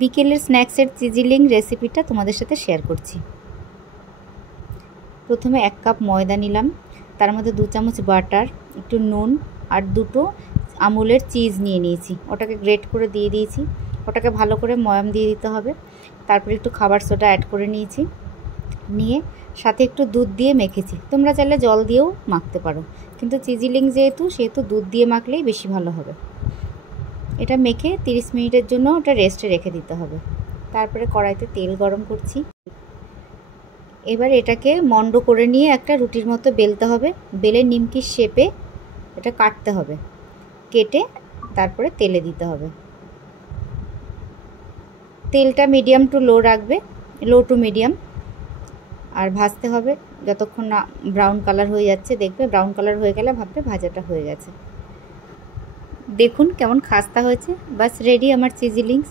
বিকেলের স্ন্যাক্সের চিজিলিং রেসিপিটা তোমাদের সাথে শেয়ার করছি। প্রথমে 1 কাপ ময়দা নিলাম, তার মধ্যে 2 চামচ বাটার, একটু নুন আর 2টো আমুলের চিজ নিয়ে নিয়েছি। ওটাকে গ্রেট করে দিয়ে দিয়েছি। ওটাকে ভালো করে ময়াম দিয়ে দিতে হবে। তারপরে একটু খাবার সোডা অ্যাড করে নিয়েছি, নিয়ে সাথে একটু দুধ দিয়ে মেখেছি। তোমরা চাইলে জল দিয়েও মাখতে পারো, কিন্তু চিজিলিং সেহেতু দুধ দিয়ে মাখলেই বেশি ভালো হবে। এটা মেখে 30 মিনিটের জন্য ওটা রেস্টে রেখে দিতে হবে। তারপরে কড়াইতে তেল গরম করছি। এবার এটাকে মন্ড করে নিয়ে একটা রুটির মতো বেলতে হবে। বেলে নিমকির শেপে এটা কাটতে হবে, কেটে তারপরে তেলে দিতে হবে। তেলটা মিডিয়াম টু লো রাখবে, লো টু মিডিয়াম, আর ভাজতে হবে যতক্ষণ না ব্রাউন কালার হয়ে যাচ্ছে। দেখবে ব্রাউন কালার হয়ে গেলে ভাববে ভাজাটা হয়ে গেছে। দেখুন কেমন খাস্তা হয়েছে। বাস রেডি আমার চিজিলিংস।